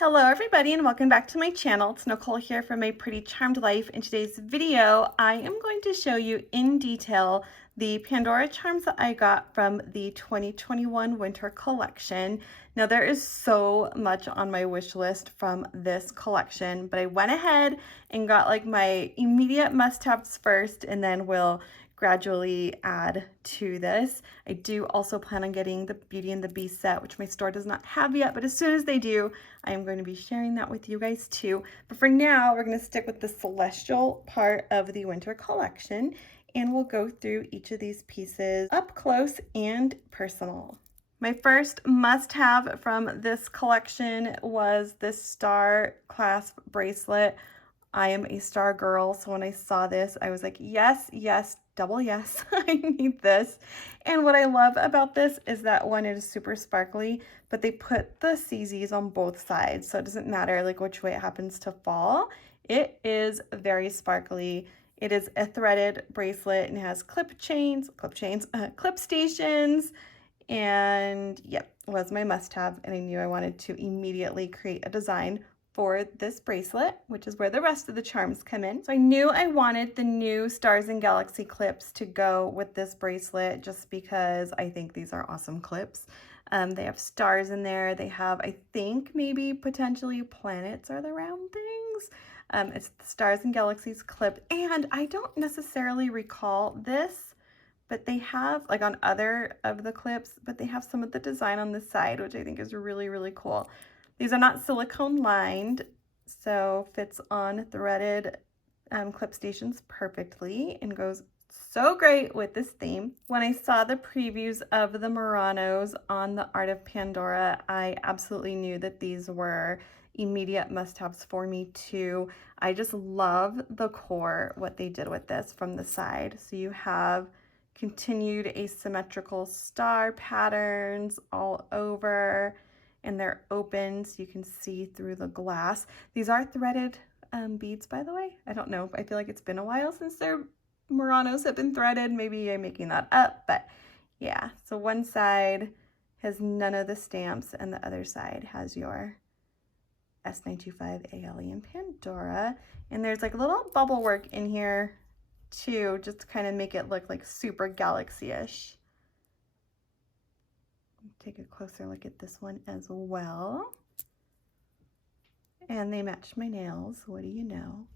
Hello everybody and welcome back to my channel. It's Nicole here from My Pretty Charmed Life. In today's video, I am going to show you in detail the Pandora charms that I got from the 2021 winter collection. Now there is so much on my wish list from this collection, but I went ahead and got like my immediate must-haves first, and then we'll gradually add to this. I do also plan on getting the Beauty and the Beast set, which my store does not have yet, but as soon as they do, I am going to be sharing that with you guys too. But for now, we're going to stick with the celestial part of the winter collection, and we'll go through each of these pieces up close and personal. My first must-have from this collection was this star clasp bracelet. I am a star girl, so when I saw this, I was like, yes, yes, double yes, I need this. And what I love about this is that one, it is super sparkly, but they put the CZs on both sides, so it doesn't matter like which way it happens to fall. It is very sparkly. It is a threaded bracelet and it has clip stations, and yep, was my must-have, and I knew I wanted to immediately create a design for this bracelet, which is where the rest of the charms come in. So I knew I wanted the new Stars and Galaxy clips to go with this bracelet just because I think these are awesome clips. They have stars in there. They have, I think, maybe potentially planets are the round things. It's the Stars and Galaxies clip, and I don't necessarily recall this, but they have, like on other of the clips, but they have some of the design on the side, which I think is really, really cool. These are not silicone lined, so fits on threaded clip stations perfectly and goes so great with this theme. When I saw the previews of the Muranos on the Art of Pandora, I absolutely knew that these were immediate must-haves for me too. I just love the core, what they did with this from the side. So you have continued asymmetrical star patterns all over, and they're open so you can see through the glass. These are threaded beads, by the way. I don't know. I feel like it's been a while since their Muranos have been threaded. Maybe I'm making that up, but yeah. So one side has none of the stamps and the other side has your S925 Alien Pandora. And there's like a little bubble work in here too, just to kind of make it look like super galaxy-ish. Take a closer look at this one as well. And they match my nails, what do you know?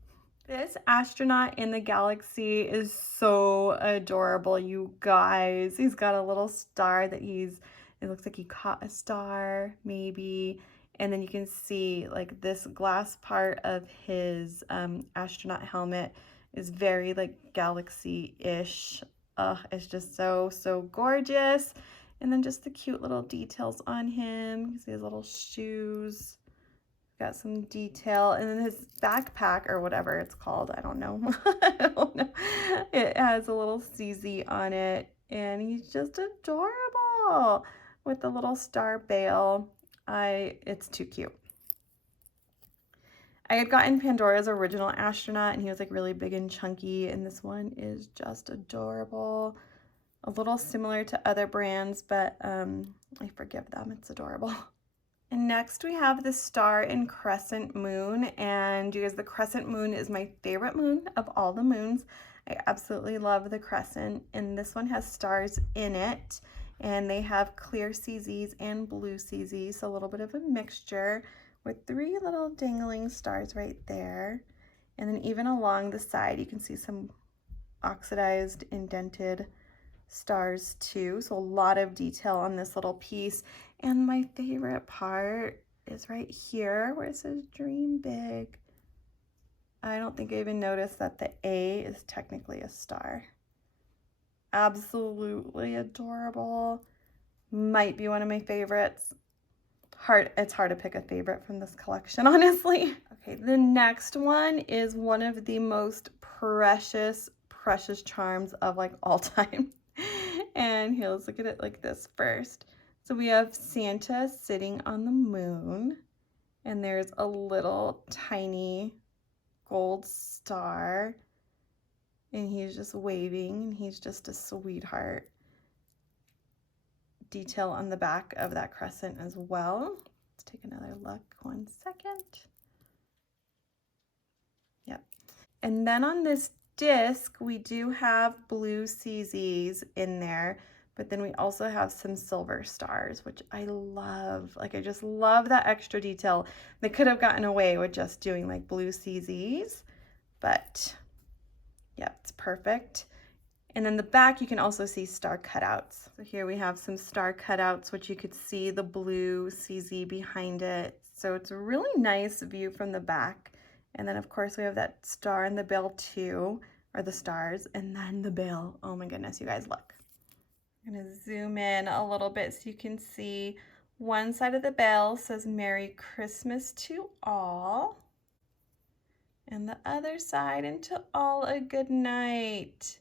This astronaut in the galaxy is so adorable, you guys. He's got a little star that it looks like he caught a star, maybe. And then you can see like this glass part of his astronaut helmet is very like galaxy-ish. It's just so, so gorgeous. And then just the cute little details on him. You can see his little shoes. Got some detail. And then his backpack, or whatever it's called, I don't know. I don't know. It has a little CZ on it. And he's just adorable with the little star bail. It's too cute. I had gotten Pandora's original astronaut, and he was like really big and chunky. And this one is just adorable. A little similar to other brands, but I forgive them. It's adorable. And next we have the Star and Crescent Moon. And you guys, the Crescent Moon is my favorite moon of all the moons. I absolutely love the crescent. And this one has stars in it. And they have clear CZs and blue CZs, so a little bit of a mixture with 3 little dangling stars right there. And then even along the side, you can see some oxidized, indented stars too, so a lot of detail on this little piece. And my favorite part is right here where it says dream big. I don't think I even noticed that the A is technically a star. Absolutely adorable. Might be one of my favorites. It's hard to pick a favorite from this collection, honestly. Okay, the next one is one of the most precious charms of like all time. And here, let's look at it like this first. So we have Santa sitting on the moon, and there's a little tiny gold star, and he's just waving, and he's just a sweetheart. Detail on the back of that crescent as well. Let's take another look, 1 second. Yep. And then on this disc, we do have blue CZs in there, but then we also have some silver stars, which I love. Like, I just love that extra detail. They could have gotten away with just doing like blue CZs, but yeah, it's perfect. And then the back, you can also see star cutouts. So here we have some star cutouts, which you could see the blue CZ behind it. So it's a really nice view from the back. And then of course we have that star in the bill too, or the stars, and then the bill. Oh my goodness, you guys, look. I'm gonna zoom in a little bit so you can see one side of the bill says Merry Christmas to all. And the other side, and to all a good night.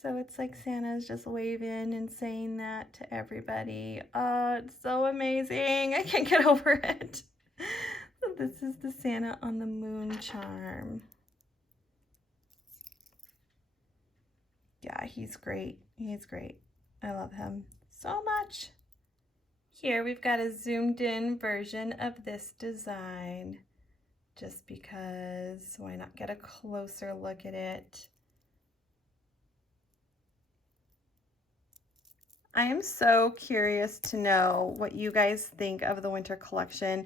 So it's like Santa's just waving and saying that to everybody. Oh, it's so amazing. I can't get over it. So this is the Santa on the Moon charm. Yeah, he's great. He's great. I love him so much. Here we've got a zoomed in version of this design, just because why not get a closer look at it. I am so curious to know what you guys think of the winter collection.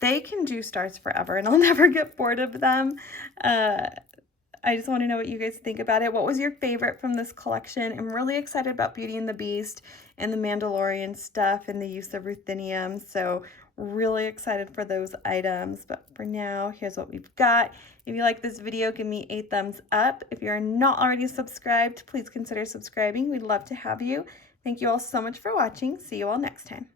They can do stars forever and I'll never get bored of them. I just want to know what you guys think about it. What was your favorite from this collection? I'm really excited about Beauty and the Beast and the Mandalorian stuff and the use of ruthenium. So really excited for those items. But for now, here's what we've got. If you like this video, give me a thumbs up. If you're not already subscribed, please consider subscribing. We'd love to have you. Thank you all so much for watching. See you all next time.